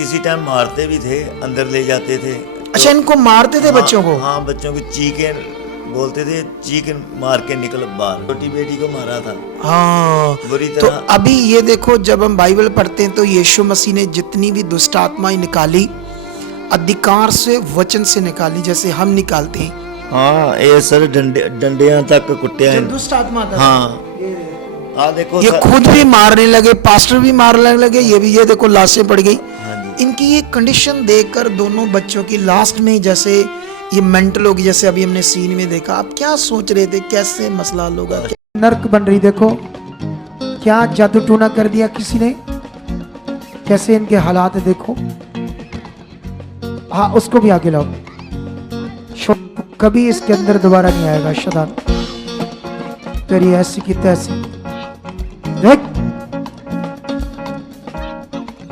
किसी टाइम मारते भी थे, अंदर ले जाते थे। अच्छा, इनको मारते थे हाँ, बच्चों को? हाँ, बच्चों को चीखे बोलते थे, चीख मार के निकल बाहर। छोटी बेटी को मारा था हाँ। बुरी तो तरह। अभी ये देखो, जब हम बाइबल पढ़ते हैं तो यीशु मसीह ने जितनी भी दुष्ट आत्माएं निकाली, अधिकार से, वचन से निकाली, जैसे हम निकालते हैं। हाँ, ये सर डंडियां तक कुटिया। जब दुष्ट आत्मा था, हाँ, देखो ये खुद भी मारने लगे, पास्टर भी मारने लगे, ये देखो लाशें पड़ गई। हाँ जी। इनकी ये कंडीशन देखकर दोनों बच्चों की लास्ट में जैसे ये मेंटल होगी, जैसे अभी हमने सीन में देखा। आप क्या सोच रहे थे, कैसे मसला हल होगा? नर्क बन रही, देखो क्या जादू टूना कर दिया किसी ने, कैसे इनके हालात है देखो। हाँ, उसको भी आगे लाओ, कभी इसके अंदर दोबारा नहीं आएगा शैतान। तेरी ऐसी की तैसी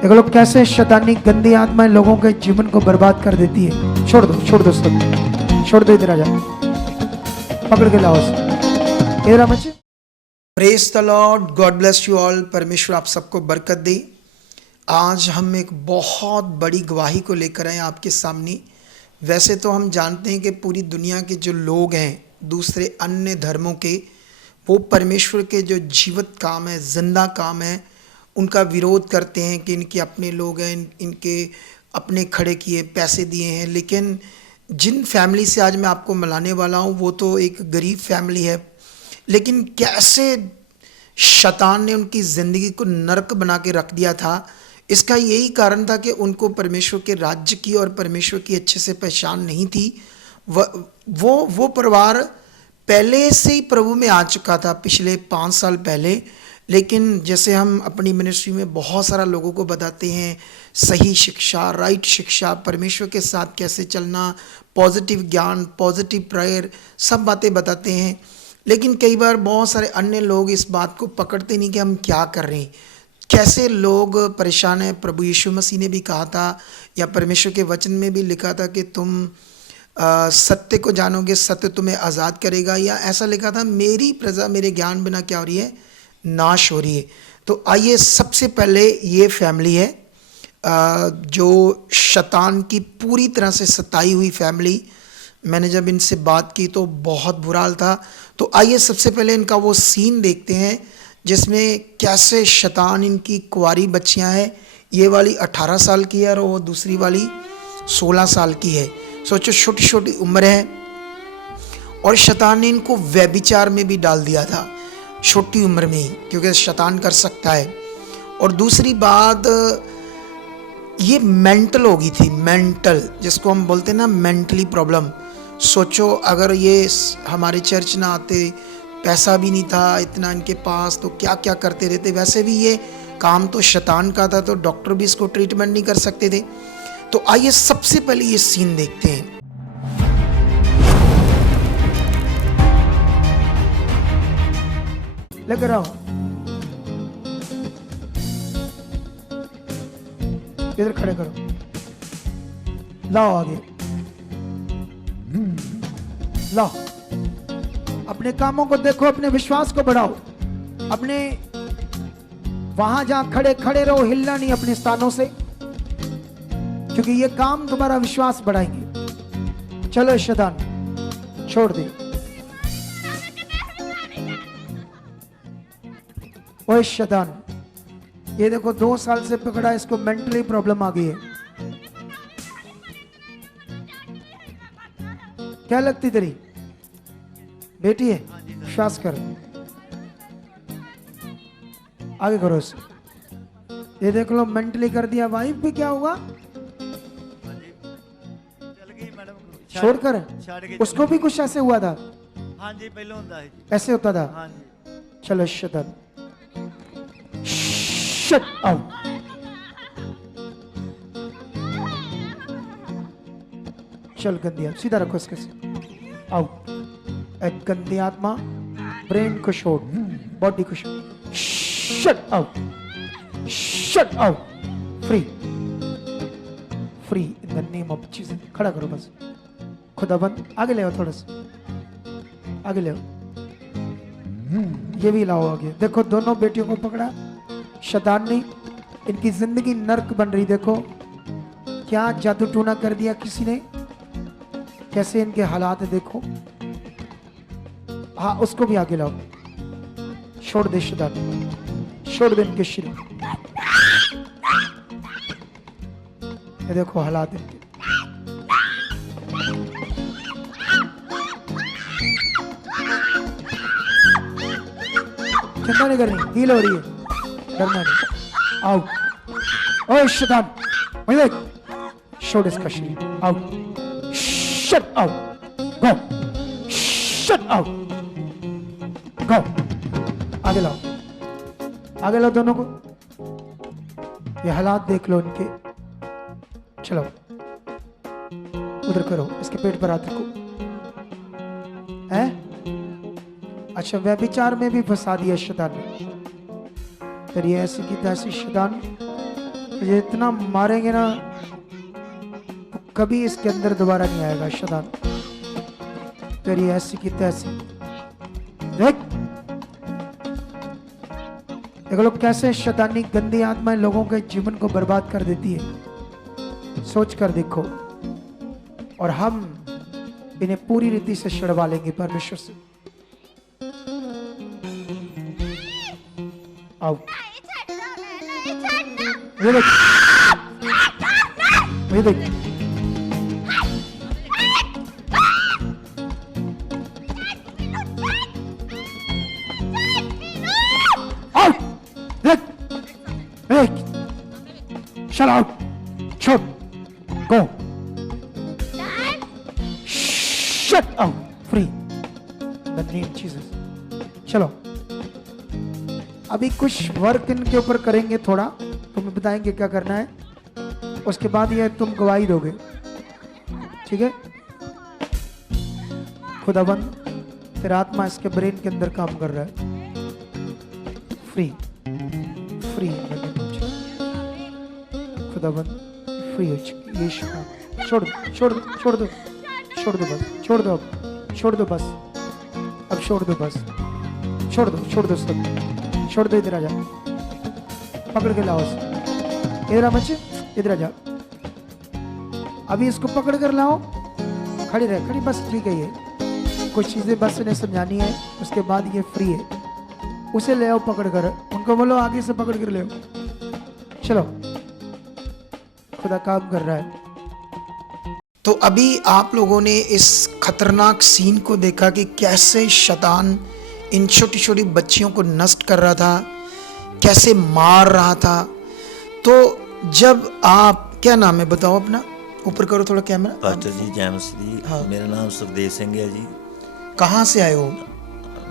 देख लो कैसे शैतानी गंदी आत्माएं लोगों के जीवन को बर्बाद कर देती है। छोड़ दो सब, छोड़ दो, इधर आ जा, पकड़ के लाओ इधर आ बच्चे। Praise the Lord, God bless you all. परमेश्वर आप सबको बरकत दे। आज हम एक बहुत बड़ी गवाही को लेकर आए आपके सामने। वैसे तो हम जानते हैं कि पूरी दुनिया के जो लोग हैं, दूसरे अन्य धर्मों के, वो परमेश्वर के जो जीवित काम है, जिंदा काम है, उनका विरोध करते हैं कि इनके अपने लोग हैं, इनके अपने खड़े किए पैसे दिए हैं। लेकिन जिन फैमिली से आज मैं आपको मिलाने वाला हूँ वो तो एक गरीब फैमिली है, लेकिन कैसे शैतान ने उनकी ज़िंदगी को नरक बना के रख दिया था। इसका यही कारण था कि उनको परमेश्वर के राज्य की और परमेश्वर की अच्छे से पहचान नहीं थी। वो परिवार पहले से ही प्रभु में आ चुका था, पिछले 5 साल पहले। लेकिन जैसे हम अपनी मिनिस्ट्री में बहुत सारा लोगों को बताते हैं, सही शिक्षा, राइट शिक्षा, परमेश्वर के साथ कैसे चलना, पॉजिटिव ज्ञान, पॉजिटिव प्रेयर, सब बातें बताते हैं। लेकिन कई बार बहुत सारे अन्य लोग इस बात को पकड़ते नहीं कि हम क्या कर रहे हैं, कैसे लोग परेशान हैं। प्रभु यीशु मसीह ने भी कहा था, या परमेश्वर के वचन में भी लिखा था कि तुम सत्य को जानोगे, सत्य तुम्हें आज़ाद करेगा। या ऐसा लिखा था, मेरी प्रजा मेरे ज्ञान बिना क्या हो रही है, नाश हो रही है। तो आइए, सबसे पहले ये फैमिली है जो शैतान की पूरी तरह से सताई हुई फैमिली। मैंने जब इनसे बात की तो बहुत बुरा हाल था। तो आइए सबसे पहले इनका वो सीन देखते हैं जिसमें कैसे शैतान, इनकी कुंवारी बच्चियां हैं, ये वाली 18 साल की है और वो दूसरी वाली 16 साल की है। सोचो, छोटी छोटी उम्र है, और शैतान ने इनको व्यभिचार में भी डाल दिया था छोटी उम्र में ही, क्योंकि शैतान कर सकता है। और दूसरी बात, ये मेंटल हो गई थी, मेंटल, जिसको हम बोलते हैं ना मेंटली प्रॉब्लम। सोचो, अगर ये हमारे चर्च ना आते, पैसा भी नहीं था इतना इनके पास, तो क्या क्या करते रहते। वैसे भी ये काम तो शैतान का था, तो डॉक्टर भी इसको ट्रीटमेंट नहीं कर सकते थे। तो आइए सबसे पहले ये सीन देखते हैं। लग रहा हूं, इधर खड़े करो, लाओ आगे, लाओ। अपने कामों को देखो, अपने विश्वास को बढ़ाओ। अपने वहां जहां खड़े खड़े रहो, हिलना नहीं अपने स्थानों से, क्योंकि ये काम तुम्हारा विश्वास बढ़ाएंगे। चलो शैतान, छोड़ दे। ओए शैतान, ये देखो 2 साल से पकड़ा, इसको मेंटली प्रॉब्लम आ गई है। क्या लगती तेरी बेटी है? विश्वास कर, आगे करो इसे। ये देख लो, मेंटली कर दिया। वाइफ भी क्या हुआ? छोड़कर उसको भी कुछ ऐसे हुआ था? हाँ जी, पहले होता है, ऐसे होता था। हाँ जी। चलो शैतान, शट आउट। चल गंदी, सीधा रखो इसके से, आउट। एक गंदी आत्मा, ब्रेन को छोड़, बॉडी को छोड़, shut out, shut out, free, free in the name of Jesus. खड़ा करो बस, खुदाबंद आगे ले आओ, थोड़ा सा आगे ले आओ, ये भी लाओ आगे। देखो, दोनों बेटियों को पकड़ा शैतान ने, इनकी जिंदगी नर्क बन रही। देखो, क्या जादू टूना कर दिया किसी ने? कैसे इनके हालात है देखो। हाँ उसको भी आगे लाओ। छोड़ दे शैतान, छोड़ दे इनके शरीर। ये देखो हालात इनके। चिंता नहीं करनी, हील हो रही है, डरना नहीं। आओ ओए शैतान, वहीं देख, छोड़ इसका शरीर। आओ, शट आउट, गो, शट आउट, गो। आगे लाओ, आगे लाओ दोनों को। ये हालात देख लो इनके। चलो उधर करो, इसके पेट पर हाथ रखो। हैं? अच्छा व्यभिचार में भी फंसा दिया शैतान ने। फिर ये ऐसी की तैसी शैतान, ये इतना मारेंगे ना तो कभी इसके अंदर दोबारा नहीं आएगा शैतान। फिर ये ऐसी की तैसी। देख देख लो कैसे शैतानी गंदी आत्माएं लोगों के जीवन को बर्बाद कर देती है। सोच कर देखो। और हम इन्हें पूरी रीति से छुड़वा लेंगे परमेश्वर से। आओ ये देख, ये देख, आओ देख, देख, shut out, छोड़, go, shut out, free, in the name of Jesus। चलो अभी कुछ वर्क इनके ऊपर करेंगे थोड़ा, तुम्हें बताएंगे क्या करना है। उसके बाद ये तुम गवाही दोगे, ठीक है? खुदाबंद तेरा आत्मा इसके ब्रेन के अंदर काम कर रहा है। फ्री फ्री खुदाबंद फ्री हो चुकी। यीशु नाम। छोड़ दो छोड़ दो छोड़ दो छोड़ दो बस, छोड़ दो अब, छोड़ दो बस, अब छोड़ दो बस, छोड़ दो सब, छोड़ दो। इधर आ जा, पकड़ के लाओ इसे। इधर आ बच्चे, इधर आ जा। अभी इसको पकड़ कर लाओ, खड़ी रहे, खड़ी बस, ठीक है। ये कुछ चीजें बस इन्हें समझानी है, उसके बाद ये फ्री है। उसे ले आओ पकड़ कर, उनको बोलो आगे से पकड़ कर ले आओ। चलो खुदा काम कर रहा है। तो अभी आप लोगों ने इस खतरनाक सीन को देखा कि कैसे शैतान इन छोटी छोटी बच्चियों को नष्ट कर रहा था, कैसे मार रहा था। तो जब आप, क्या नाम है बताओ अपना, ऊपर करो थोड़ा कैमरा। पास्टर जी जय मसीह जी। हाँ। मेरा नाम सुखदेव सिंह है जी। कहाँ से आए हो?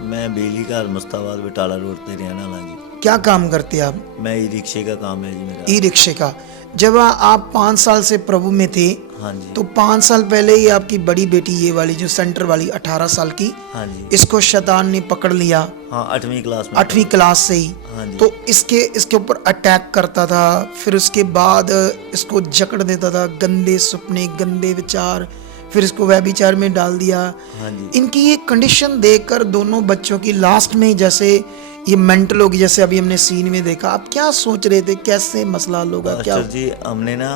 मैं बेली का मुस्ताबाद बटाला रोड पे रहने वाला जी। क्या काम करते हैं आप? मैं ई रिक्शे का काम है जी मेरा। ई रिक्शे का। जब आप 5 साल से प्रभु में थे, हाँ जी। तो 5 साल पहले ही आपकी बड़ी बेटी, ये वाली जो सेंटर वाली 18 साल की, हाँ जी, इसको शैतान ने पकड़ लिया। हाँ 8वीं क्लास में। 8वीं क्लास से ही। हाँ जी। तो इसके ऊपर अटैक करता था, फिर उसके बाद इसको जकड़ देता था, गंदे सपने, गंदे विचार, फिर इसको व्यभिचार में डाल दिया। हाँ जी। इनकी ये कंडीशन देखकर दोनों बच्चों की लास्ट में जैसे ये मेंटल होगी, जैसे अभी हमने सीन में देखा। आप क्या सोच रहे थे, कैसे मसला हल होगा? क्या पास्टर जी हमने ना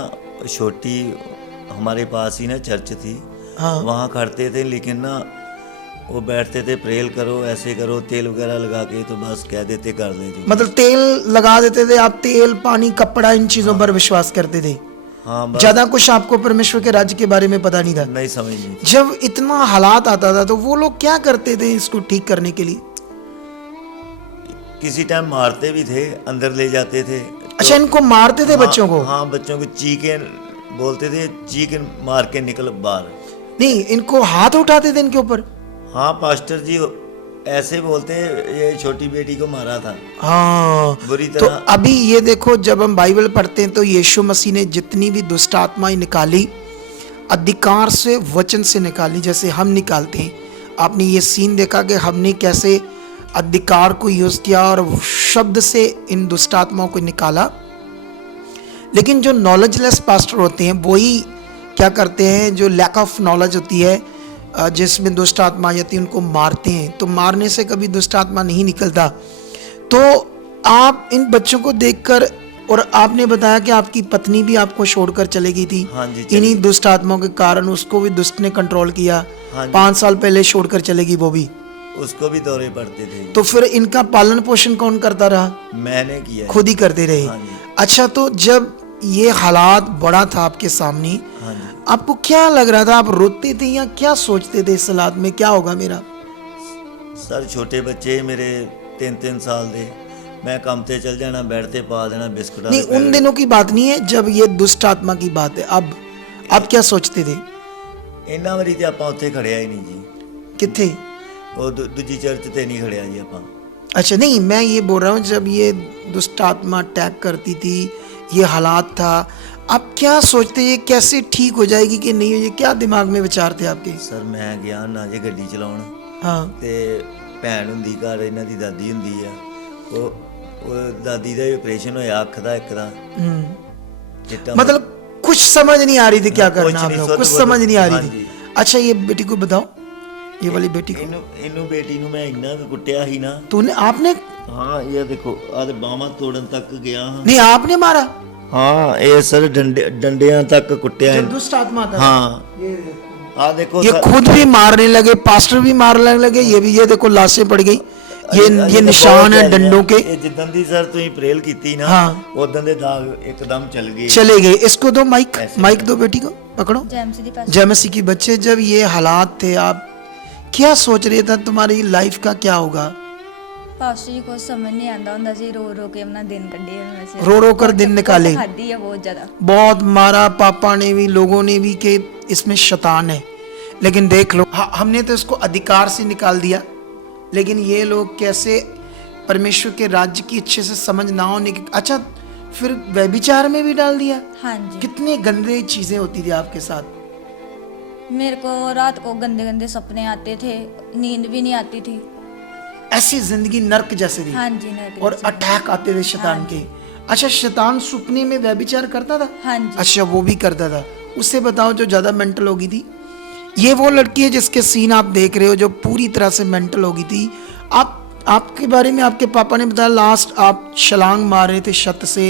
छोटी, हमारे पास ही ना चर्च थी, हाँ वहाँ करते थे, लेकिन ना वो बैठते थे, प्रेयल करो, ऐसे करो, तेल वगैरह लगा के, तो बस कह देते कर दे जी। मतलब तेल लगा देते थे आप? तेल, पानी, कपड़ा, इन चीजों पर विश्वास करते थे? हाँ बस। ज्यादा कुछ आपको परमेश्वर के राज्य के बारे में पता नहीं था? नहीं समझ नहीं। जब इतना हालात आता था तो वो लोग क्या करते थे इसको ठीक करने के लिए? किसी टाइम मारते भी थे, अंदर ले जाते थे। अच्छा, इनको मारते थे बच्चों को? हाँ बच्चों को चीखे बोलते थे, चीख मार के निकल बाहर। नहीं, इनको हाथ उठाते थे इनके ऊपर? हाँ पास्टर जी ऐसे बोलते, ये छोटी बेटी को मारा था हाँ। बुरी तो तरह। अभी ये देखो, जब हम बाइबल पढ़ते हैं तो यीशु मसीह ने जितनी भी दुष्ट आत्माएं निकाली, अधिकार से, वचन से निकाली, जैसे हम निकालते हैं। आपने ये सीन देखा कि हमने कैसे अधिकार को यूज किया और शब्द से इन दुष्ट आत्माओं को निकाला। लेकिन जो नॉलेजलेस पास्टर होते हैं वही क्या करते हैं, जो लैक ऑफ नॉलेज होती है, जिसमें दुष्ट आत्मा आ जाती है, उनको मारते हैं। तो मारने से कभी दुष्ट आत्मा नहीं निकलता। तो आप इन बच्चों को देखकर और आपने बताया कि आपकी पत्नी भी आपको छोड़कर चली गई थी। हाँ जी, चली इन्हीं दुष्ट आत्माओं के कारण उसको भी दुष्ट ने कंट्रोल किया। हाँ जी। 5 साल पहले छोड़कर चलेगी वो भी। उसको भी दौरे पड़ते थे। तो फिर इनका पालन पोषण कौन करता रहा? मैंने किया है। खुद ही करते रहे। हाँ जी। अच्छा, तो जब ये हालात बड़ा था आपके सामने, हाँ जी। आपको क्या लग रहा था? आप रोते थे या क्या सोचते थे इस हालात में क्या होगा मेरा? सर छोटे बच्चे मेरे 3-3 साल दे, मैं काम ते चल जाना, बेड ते पा देना बिस्कुट। नहीं, उन दिनों की बात नहीं है, जब ये दुष्ट आत्मा की बात है। अब आप क्या सोचते थे? ਇੰਨਾ ਵਾਰੀ ਤੇ ਆਪਾਂ ਉੱਥੇ ਖੜਿਆ ਹੀ ਨਹੀਂ ਜੀ। कितने? ਉਹ ਦੂਜੀ ਚਰਚ ਤੇ ਨਹੀਂ ਖੜਿਆ ਜੀ ਆਪਾਂ। अच्छा, नहीं, मैं ये बोल रहा हूँ जब ये दुष्ट आत्मा अटैक करती थी, ये हालात था, आप क्या सोचते ये कैसे ठीक हो जाएगी कि नहीं हो जाएगी? क्या दिमाग में विचार थे आपके? ਸਰ ਮੈਂ ਗਿਆ ਨਾ ਜੇ ਗੱਡੀ ਚਲਾਉਣ हाँ। ਤੇ ਭੈਣ ਹੁੰਦੀ ਘਰ, ਇਹਨਾਂ ਦੀ ਦਾਦੀ ਹੁੰਦੀ ਆ। ਉਹ ਦਾਦੀ ਦਾ ਆਪਰੇਸ਼ਨ ਹੋਇਆ ਅੱਖ ਦਾ ਇੱਕ ਦਾ। ਚਿੱਟਾ मतलब कुछ समझ नहीं आ रही थी क्या हाँ, कुछ करना आप नहीं, लोग, सोच कुछ बोलो। समझ नहीं आ हाँ रही जी। थी। अच्छा, ये बेटी को बताओ, ये वाली बेटी को ਇਹਨੂੰ ਬੇਟੀ ਨੂੰ ਮੈਂ ਇੰਨਾ ਕੁ ਕੁੱਟਿਆ ਸੀ ਨਾ। तूने आपने? ਹਾਂ ਇਹ ਦੇਖੋ ਆਹ ਤੇ ਬਾਹਾਂ ਤੋੜਨ ਤੱਕ ਗਿਆ ਹਾਂ। नहीं, आपने मारा? ਹਾਂ ਇਹ ਸਰ ਡੰਡਿਆਂ ਤੱਕ ਕੁੱਟਿਆ जो है। दुष्ट आत्मा था। हाँ ये देखो। ਆ ਦੇਖੋ ये खुद भी मारने लगे, पास्टर भी मारने लगे, ये भी, ये देखो लाशें पड़ गई, ये निशान है डंडों के। ਇਹ ਜਿੱਦਾਂ ਦੀ ਸਰ ਤੁਸੀਂ ਪ੍ਰੇਲ ਕੀਤੀ ਨਾ, हाँ। ਉਦੋਂ ਦੇ ਦਾਗ ਇੱਕਦਮ चल गए। चले गए। इसको दो माइक, ऐसे। माइक दो बेटी को, पकड़ो। जय मसीह की बच्चे, जब ये हालात थे आप क्या सोच रहे थे तुम्हारी लाइफ का क्या होगा? ਪਾਸਟਰ ਜੀ ਕੁਝ ਸਮਝ ਨਹੀਂ ਆਉਂਦਾ ਹੁੰਦਾ ਸੀ, ਰੋ ਰੋ ਕੇ ਆਪਣਾ ਦਿਨ ਕੱਢੇ ਵੈਸੇ। रो रो कर दिन निकाले। ਖਾਦੀ ਹੈ ਬਹੁਤ ਜ਼ਿਆਦਾ। बहुत मारा पापा ने भी, लोगों ने भी, कि इसमें शैतान है। लेकिन देख लो, हमने तो इसको अधिकार से निकाल दिया, लेकिन ये लोग कैसे परमेश्वर के राज्य की अच्छे से समझ ना होने की। अच्छा, फिर व्यभिचार में भी डाल दिया? ਹਾਂਜੀ। कितनी गंदे चीजें होती थी आपके साथ? मेरे को रात को गंदे गंदे सपने आते थे, नींद भी नहीं आती थी। ऐसी जिंदगी नर्क जैसे थी। हाँ जी, नर्क और जैसे। अटैक आते थे शैतान हाँ के। जी। अच्छा, शैतान सपने में व्यभिचार करता था? हाँ जी। अच्छा, वो भी करता था। उससे बताओ जो ज्यादा मेंटल होगी थी। ये वो लड़की है जिसके सीन आप देख रहे हो, जो पूरी तरह से मेंटल होगी थी। आपके बारे में आपके पापा ने बताया, लास्ट आप छलांग मार रहे थे छत से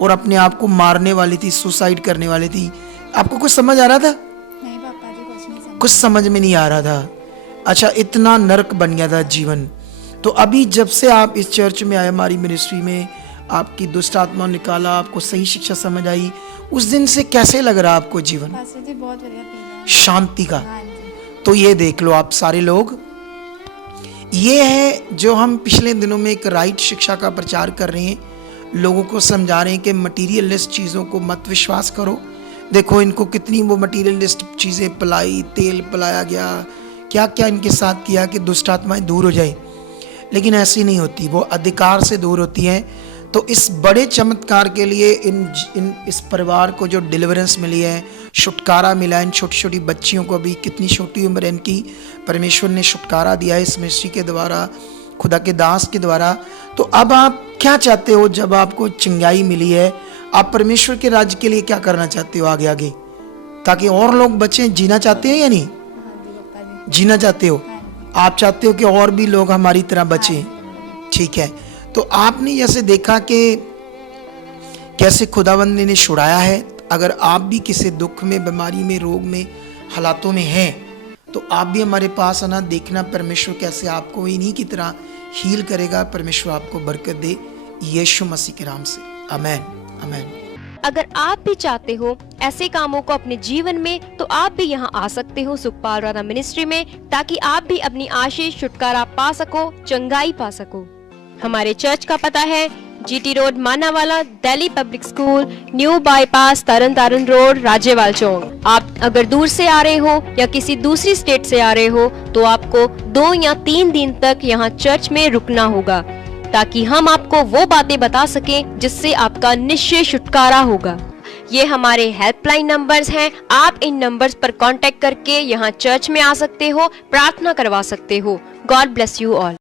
और अपने आप को मारने वाली थी, सुसाइड करने वाली थी। आपको कुछ समझ आ रहा था? नहीं पापा जी, कुछ नहीं समझ। कुछ समझ में नहीं आ रहा था। अच्छा, इतना नरक बन गया था जीवन। तो अभी जब से आप इस चर्च में आए, हमारी मिनिस्ट्री में, आपकी दुष्ट आत्मा निकाला, आपको सही शिक्षा समझ आई, उस दिन से कैसे लग रहा आपको जीवन? पास्टर जी बहुत बढ़िया फील है। शांति का। हाँ जी। तो ये देख लो आप सारे लोग, ये है जो हम पिछले दिनों में एक राइट शिक्षा का प्रचार कर रहे हैं, लोगों को समझा रहे हैं कि मटीरियलिस्ट चीज़ों को मत विश्वास करो। देखो इनको कितनी वो मटीरियलिस्ट चीज़ें पिलाई, तेल पिलाया गया, क्या क्या इनके साथ किया कि दुष्ट आत्माएं दूर हो जाए। लेकिन ऐसी नहीं होती, वो अधिकार से दूर होती हैं। तो इस बड़े चमत्कार के लिए इस परिवार को जो डिलीवरेंस मिली है, छुटकारा मिला है, इन छोटी छोटी बच्चियों को भी, कितनी छोटी उम्र है इनकी, परमेश्वर ने छुटकारा दिया है इस मिनिस्ट्री के द्वारा, खुदा के दास के द्वारा। तो अब आप क्या चाहते हो? जब आपको चंगाई मिली है, आप परमेश्वर के राज्य के लिए क्या करना चाहते हो आगे आगे, ताकि और लोग बचें? जीना चाहते हैं या नहीं? हाँ जी पापा जी। जीना चाहते हो? हाँ जी। आप चाहते हो कि और भी लोग हमारी तरह बचें? ठीक है। तो आपने जैसे देखा कि कैसे खुदावंद ने छुड़ाया है। अगर आप भी किसी दुख में, बीमारी में, रोग में, हालातों में हैं, तो आप भी हमारे पास आना, देखना परमेश्वर कैसे आपको इन्हीं की तरह हील करेगा। परमेश्वर आपको बरकत दे यीशु मसीह के नाम से। आमीन, आमीन। अगर आप भी चाहते हो ऐसे कामों को अपने जीवन में, तो आप भी यहाँ आ सकते हो सुखपाल राणा मिनिस्ट्री में, ताकि आप भी अपनी आशीष, छुटकारा पा सको, चंगाई पा सको। हमारे चर्च का पता है GT road, Manawala, Delhi public school, new bypass, Tarn Taran road, Rajyawal चौक। आप अगर दूर से आ रहे हो या किसी दूसरी स्टेट से आ रहे हो, तो आपको 2 या 3 दिन तक यहाँ चर्च में रुकना होगा, ताकि हम आपको वो बातें बता सकें जिससे आपका निश्चय छुटकारा होगा। ये हमारे हेल्पलाइन नंबर्स हैं। आप इन नंबर्स पर कांटेक्ट करके यहाँ चर्च में आ सकते हो, प्रार्थना करवा सकते हो। God bless you all.